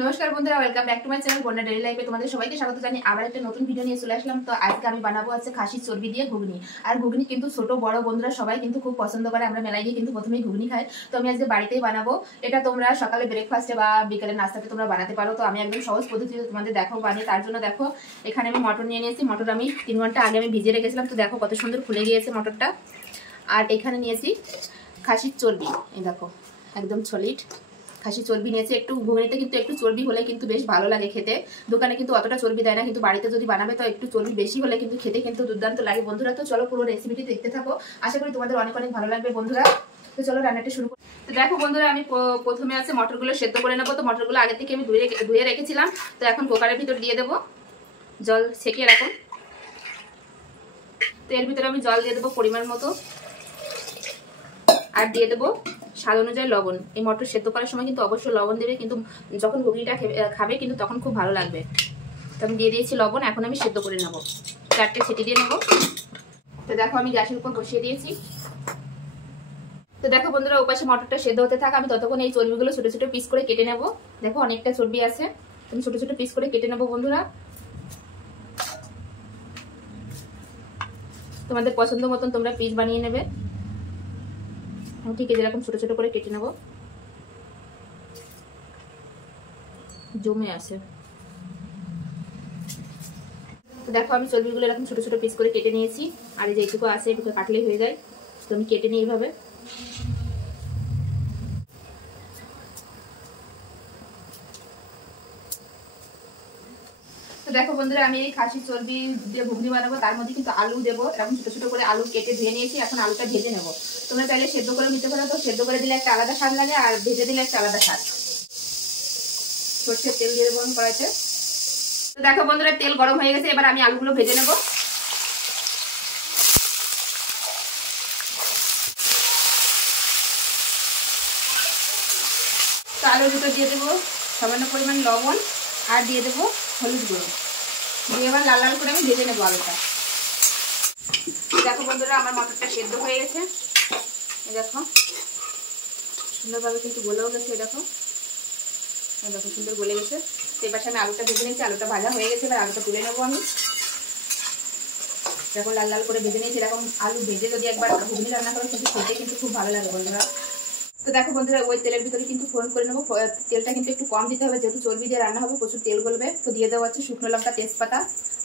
নমস্কার বন্ধুরা, welcome back to my channel বন্যা ডেইলি লাইফে। তোমাদের সবাইকে স্বাগত জানিয়ে আবার একটা নতুন ভিডিও নিয়ে চলে আসলাম। তো আজকে আমি বানাবো খাসির চর্বি দিয়ে ঘুগনি। আর ঘুগনি কিন্তু ছোট বড় বন্ধুরা সবাই কিন্তু খুব পছন্দ করে। আমরা মেলায় গিয়ে কিন্তু প্রথমেই ঘুগনি খাই। তো আমি আজকে বাড়িতেই বানাবো। এটা তোমরা সকালে ব্রেকফাস্টে বা বিকেলের নাস্তাতে তোমরা বানাতে পারো। তো আমি একদম সহজ পদ্ধতিতে তোমাদের দেখো বানিয়ে। তার জন্য দেখো এখানে আমি মটর নিয়ে নিয়েছি। মটর আমি 3 ঘন্টা আগে আমি ভিজিয়ে রেখেছিলাম। তো দেখো কত সুন্দর ফুলে গিয়েছে মটরটা। আর এখানে নিয়েছি খাসির চর্বি। এই দেখো একদম সলিড খাসি চর্বি নিয়েছে। একটু ঘুগনিতে কিন্তু একটু চর্বি হলে কিন্তু বেশ ভালো লাগে খেতে। দোকানে কিন্তু অতটা চর্বি দেয় না, কিন্তু বাড়িতে যদি বানাবে তো একটু চর্বি বেশি হলে কিন্তু খেতে কিন্তু দুর্দান্ত লাগে বন্ধুরা। তো চলো পুরো রেসিপিটি দেখতে থাকো, আশা করি তোমাদের অনেক অনেক ভালো লাগবে বন্ধুরা। তো চলো রান্নাটা শুরু করি। তো দেখো বন্ধুরা, আমি প্রথমে মটরগুলো সেদ্ধ করে নেবো। তো মটরগুলো আগে থেকে আমি ধুয়ে রেখেছিলাম। তো এখন কুকারের ভিতর দিয়ে দেবো, জল ছেঁকে রাখুন। তো এর ভিতরে আমি জল দিয়ে দেবো পরিমাণ মতো, আর দিয়ে দেবো স্বাদ অনুযায়ী লবণ। এই মটর সেদ্ধ করার সময় কিন্তু অবশ্যই লবণ দেবে, কিন্তু যখন ঘুগনিটা খাবে কিন্তু তখন খুব ভালো লাগবে। তো আমি দিয়ে দিয়েছি লবণ। এখন আমি সেদ্ধ করে নেবো, 4টে সিটি দিয়ে নেবো। তো দেখো আমি গ্যাসের উপর বসিয়ে দিয়েছি। তো দেখো বন্ধুরা, ওপাশে মটরটা সেদ্ধ হতে থাক, আমি ততক্ষণ এই চর্বিগুলো ছোট ছোট পিস করে কেটে নেবো। দেখো অনেকটা চর্বি আছে, আমি ছোট ছোট পিস করে কেটে নেবো বন্ধুরা। তোমাদের পছন্দ মতন তোমরা পিস বানিয়ে নেবে। ঠিক যেরকম ছোট ছোট করে কেটে নেবো। জমে আছে। তো দেখো আমি চর্বিগুলো এরকম ছোট ছোট পিস করে কেটে নিয়েছি। আর এই যেটুকু আছে এটুকু কাটলেই হয়ে যায়। তো আমি কেটে নিই এইভাবে। তো দেখো বন্ধুরা, আমি এই খাসির চর্বি দিয়ে ঘুগনি বানাবো। তার মধ্যে কিন্তু আলু দেবো। এরকম ছোট ছোট করে আলু কেটে ধুয়ে নিয়েছি। এখন আলুটা ভেজে নেবো। তোমরা চাইলে সেদ্ধ করে নিতে পারো। তো সেদ্ধ করে দিলে একটা আলাদা স্বাদ লাগে, আর ভেজে দিলে একটা আলাদা স্বাদ। সরষের তেল দিয়ে দেবো কড়াইতে। তো দেখো বন্ধুরা, তেল গরম হয়ে গেছে। এবার আমি আলুগুলো ভেজে নেবো। তো আলুর ভিতর দিয়ে দেবো সামান্য পরিমাণ লবণ, আর দিয়ে দেবো হলুদ গুঁড়ো দিয়ে এবার লাল লাল করে আমি ভেজে নেবো আলুটা। দেখো বন্ধুরা, আমার মটরটা সেদ্ধ হয়ে গেছে। দেখো সুন্দরভাবে কিন্তু গলেও গেছে। দেখো দেখো সুন্দর গলে গেছে। তো এবার আমি আলুটা ভেজে নিয়েছি। আলুটা ভাজা হয়ে গেছে, এবার আলুটা তুলে নেবো আমি। দেখো লাল লাল করে ভেজে নিয়েছি। এরকম আলু ভেজে যদি একবার ঘুগনি রান্না করো কিন্তু খেতে কিন্তু খুব ভালো লাগে বন্ধুরা। তো দেখো বন্ধুরা, ওই তেলের ভিতরে কিন্তু ফোড়ন করে নেবো। তেলটা কিন্তু একটু কম দিতে হবে, যেহেতু চর্বি দিয়ে রান্না হবে, প্রচুর তেল গলবে। তো দিয়ে দেবো শুকনো লঙ্কা, তেজপাতা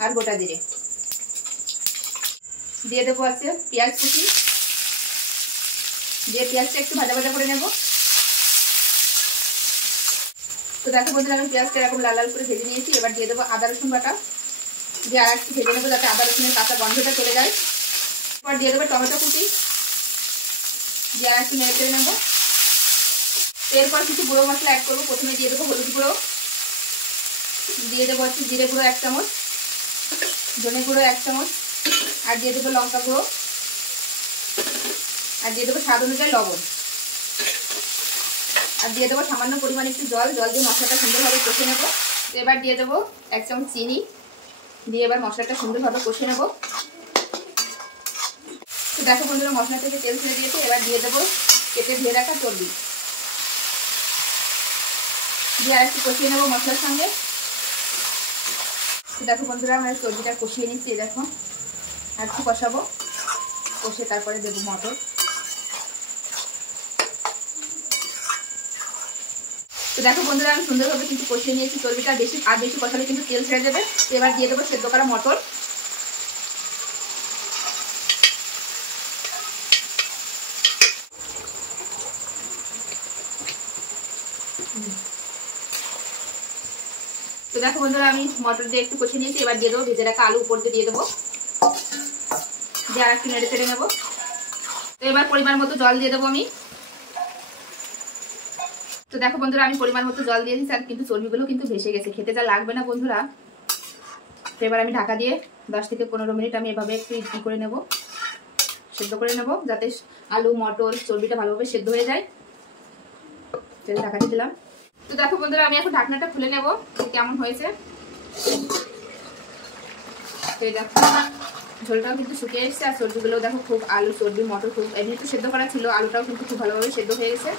আর গোটা জিরে। দিয়ে দেবো পেঁয়াজ কুচি, দিয়ে পেঁয়াজটা একটু ভাজা ভাজা করে নেব। তো দেখো বন্ধুরা, আমি পেঁয়াজটা এরকম লাল লাল করে ভেজে নিয়েছি। এবার দিয়ে দেবো আদা রসুন বাটা, দিয়ে আর একটু ভেজে নেবো যাতে আদা রসুনের কাঁচা গন্ধটা চলে যায়। এবার দিয়ে দেবো টমেটো কুচি, দিয়ে আর একটু নেড়ে চেড়ে নেবো। এরপর কিছু গুঁড়ো মশলা অ্যাড করবো। প্রথমে দিয়ে দেবো হলুদ গুঁড়ো, দিয়ে দেবো জিরে গুঁড়ো 1 চামচ, ধনে গুঁড়ো 1 চামচ, আর দিয়ে দেবো লঙ্কা গুঁড়ো, আর দিয়ে দেবো স্বাদ অনুযায়ী লবণ, আর দিয়ে দেবো সামান্য পরিমাণে একটু জল দিয়ে মশলাটা সুন্দরভাবে কষে নেব। এবার দিয়ে দেবো 1 চামচ চিনি, দিয়ে এবার মশলাটা সুন্দরভাবে কষে নেব। তো দেখো বন্ধুরা, মশলা থেকে তেল ছেড়ে দিয়েছে। এবার দিয়ে দেবো কেটে ধুয়ে রাখা চর্বি, দিয়ে আর একটু কষিয়ে নেবো মশলার সঙ্গে। তো দেখো বন্ধুরা, আমরা চর্বিটা কষিয়ে নিচ্ছি। দেখো আর একটু কষাবো, কষে তারপরে দেবো মটর। তো দেখো বন্ধুরা, আমি সুন্দরভাবে কিন্তু কষিয়ে নিয়েছি চর্বিটা। বেশি কষালে কিন্তু তেল ছেড়ে দেবে। এবার দিয়ে দেবো সেদ্ধ করা মটর। তো দেখো বন্ধুরা, আমি মটর দিয়ে একটু কষিয়ে নিয়েছি। এবার দিয়ে দেবো ভেজে রাখা আলু উপর দিয়ে দেবো, দিয়ে আর একটু নেড়ে চেড়ে নেবো। তো এবার পরিমাণ মতো জল দিয়ে দেবো আমি। তো দেখো বন্ধুরা, আমি পরিমাণ মতো জল দিয়ে দিচ্ছি। আর কিন্তু চর্বিগুলো কিন্তু ভেসে গেছে, খেতে যা লাগবে না বন্ধুরা। তো এবার আমি ঢাকা দিয়ে 10 থেকে 15 মিনিট আমি এভাবে একটু ই করে নেব, সেদ্ধ করে নেব, যাতে আলু মটর চর্বিটা ভালোভাবে সেদ্ধ হয়ে যায়। ঢাকা দিয়ে দিলাম। তো দেখো বন্ধুরা, আমি এখন ঢাকনাটা খুলে নেব কেমন হয়েছে। দেখো ঝোলটাও কিন্তু শুকিয়ে এসেছে, আর চর্বিগুলো দেখো খুব আলু চর্বি মটর খুব এমনি তো সেদ্ধ করা ছিল, আলুটাও কিন্তু খুব ভালোভাবে সেদ্ধ হয়ে গেছে।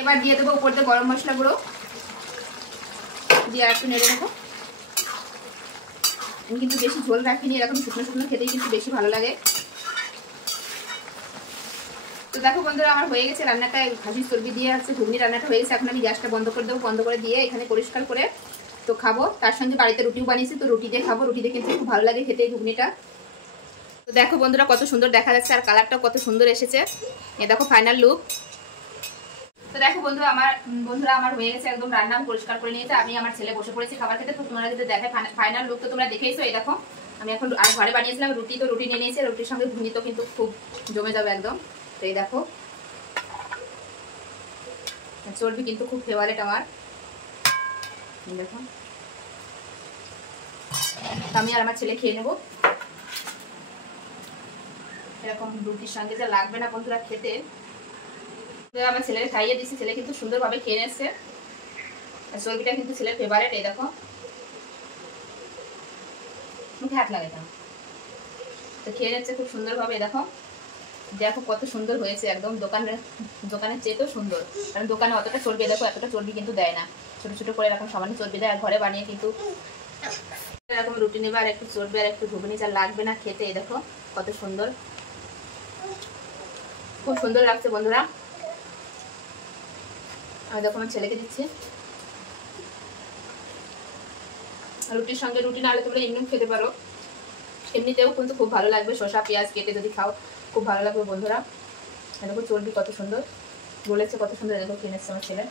এবার দিয়ে দেবো উপর দিয়ে গরম মশলা গুঁড়ো দিয়ে আর একটু নেড়ে নেবো। আমি কিন্তু বেশি ঝোল রাখিনি, এরকম শুকনো শুকনো খেতেই কিন্তু বেশি ভালো লাগে। তো দেখো বন্ধুরা আমার হয়ে গেছে রান্নাটা, খাসির চর্বি দিয়ে আছে ঘুগনি রান্নাটা হয়ে গেছে। এখন আমি গ্যাসটা বন্ধ করে দেবো, বন্ধ করে দিয়ে এখানে পরিষ্কার করে তো খাবো। তার সঙ্গে বাড়িতে রুটিও বানিয়েছি, তো রুটি দিয়ে খাবো। রুটি দিয়ে কিন্তু খুব ভালো লাগে খেতে এই ঘুগনিটা। তো দেখো বন্ধুরা কত সুন্দর দেখা যাচ্ছে আর কালারটাও কত সুন্দর এসেছে। এ দেখো ফাইনাল লুক। তো দেখো বন্ধুরা আমার হয়ে গেছে একদম রান্না পরিষ্কার করে নিয়েছে। আমি আমার ছেলে বসে পড়েছি খাবার খেতে। তো তোমরা যদি দেখে ফাইনাল লুক তো তোমরা দেখেইছো। এই দেখো আমি এখন আর ঘরে বানিয়েছিলাম রুটি, তো রুটি নিয়ে নিয়েছি। রুটির সঙ্গে ঘুগনি তো কিন্তু খুব জমে যাবে একদম। তো এই দেখো চর্বি কিন্তু খুব ফেভারিট আমার। দেখো আমি আর আমার ছেলে খেয়ে নেবো। এরকম রুটির সঙ্গে যা লাগবে না বন্ধুরা খেতে। আমার ছেলেকে খাইয়ে দিচ্ছি, ছেলে কিন্তু সুন্দরভাবে খেয়ে নিচ্ছে। চর্বিটা কিন্তু ছেলের ফেভারিট। এই দেখো মুখে হাত লাগে কেন, তো খেয়ে নিচ্ছে খুব সুন্দরভাবে। দেখো দেখো কত সুন্দর হয়েছে, একদম দোকানের চেয়েও সুন্দর। কারণ দোকানে অতটা চর্বি, দেখো এতটা চর্বি কিন্তু দেয় না, ছোট ছোট করে এরকম সামান্য চর্বি দেয়। আর ঘরে বানিয়ে কিন্তু এরকম রুটি নেবে আর একটু চর্বি আর একটু ঘুগনি যা লাগবে না খেতে। এই দেখো কত সুন্দর, খুব সুন্দর লাগছে বন্ধুরা। আমি দেখো আমার ছেলেকে দিচ্ছি। রুটির সঙ্গে, রুটি না হলে তোমরা এমনিও খেতে পারো, এমনিতেও কিন্তু খুব ভালো লাগবে। শসা পেঁয়াজ কেটে যদি খাও খুব ভালো লাগবে বন্ধুরা। দেখো চর্বি কত সুন্দর বলেছে, কত সুন্দর দেখো খেয়ে নিচ্ছে আমার ছেলে।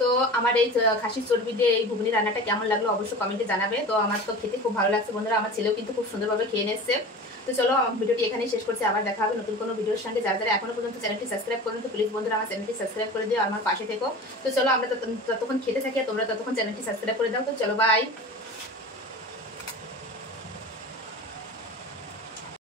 তো আমার এই খাসির চর্বি দিয়ে এই ঘুগনি রান্নাটা কেমন লাগলো অবশ্যই কমেন্টে জানাবে। তো আমার তো খেতে খুব ভালো লাগছে বন্ধুরা, আমার ছেলেও কিন্তু খুব সুন্দরভাবে খেয়ে নিচ্ছে। তো চলো ভিডিওটি এখানেই শেষ করছি, আবার দেখা হবে নতুন কোনো ভিডিওর সঙ্গে। যারা যারা এখনো পর্যন্ত চ্যানেলটি সাবস্ক্রাইব করেন তো প্লিজ বন্ধুরা আমার চ্যানেলটি সাবস্ক্রাইব করে দিও, আমার পাশে থেকো। তো চলো আমরা ততক্ষণ খেতে থাকি আর তোমরা ততক্ষণ চ্যানেলটি সাবস্ক্রাইব করে দাও। তো চলো বাই।